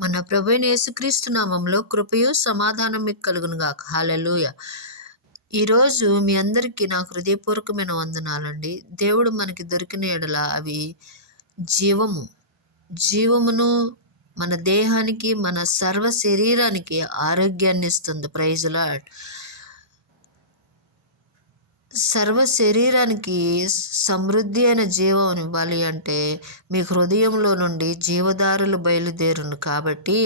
మన ప్రభువైన యేసుక్రీస్తు నామంలో కృపయు సమాధానం మీకు కలుగును గాక. హల్లెలూయా. ఈరోజు మీ అందరికీ నా హృదయపూర్వకమైన వందనాలండి. దేవుడు మనకి దొరికిన యెడల అవి జీవము. జీవమును మన దేహానికి, మన సర్వ శరీరానికి ఆరోగ్యాన్నిస్తుంది. Praise lord. సర్వ శరీరానికి సమృద్ధి అయిన జీవం ఇవ్వాలి అంటే మీ హృదయంలో నుండి జీవదారులు బయలుదేరును. కాబట్టి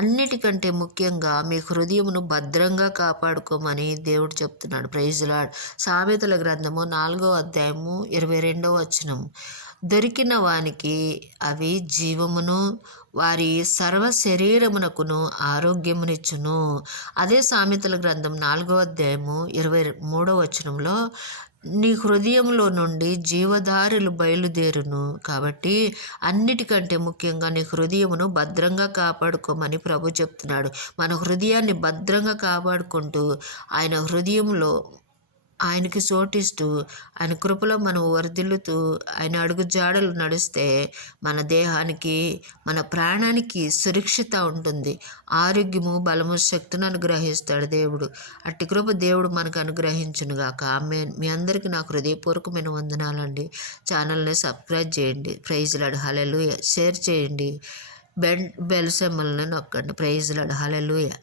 అన్నిటికంటే ముఖ్యంగా మీ హృదయమును భద్రంగా కాపాడుకోమని దేవుడు చెప్తున్నాడు. Praise lord. సామెతల గ్రంథము 4వ అధ్యాయము 22వ వచనము. దొరికిన వానికి అవి జీవమును వారి సర్వ శరీరమునకును ఆరోగ్యమునిచ్చును. అదే సామెతల గ్రంథం 4వ అధ్యాయము 23వ వచనంలో నీ హృదయంలో నుండి జీవదారులు బయలుదేరును. కాబట్టి అన్నిటికంటే ముఖ్యంగా నీ హృదయమును భద్రంగా కాపాడుకోమని ప్రభు చెప్తున్నాడు. మన హృదయాన్ని భద్రంగా కాపాడుకుంటూ ఆయన హృదయంలో ఆయనకి చోటిస్తూ ఆయన కృపలో మనం వర్ధిల్లుతూ ఆయన అడుగు జాడలు నడిస్తే మన దేహానికి, మన ప్రాణానికి సురక్షిత ఉంటుంది. ఆరోగ్యము, బలము, శక్తిని అనుగ్రహిస్తాడు దేవుడు. అట్టి కృప దేవుడు మనకు అనుగ్రహించునుగాక. ఆమేన్. మీ అందరికీ నాకు హృదయపూర్వకమైన వందనాలండి. ఛానల్ని సబ్స్క్రైబ్ చేయండి. Praise Lord. హల్లెలూయా. షేర్ చేయండి. బెల్ సింబల్ని నొక్కండి. Praise Lord. హల్లెలూయా.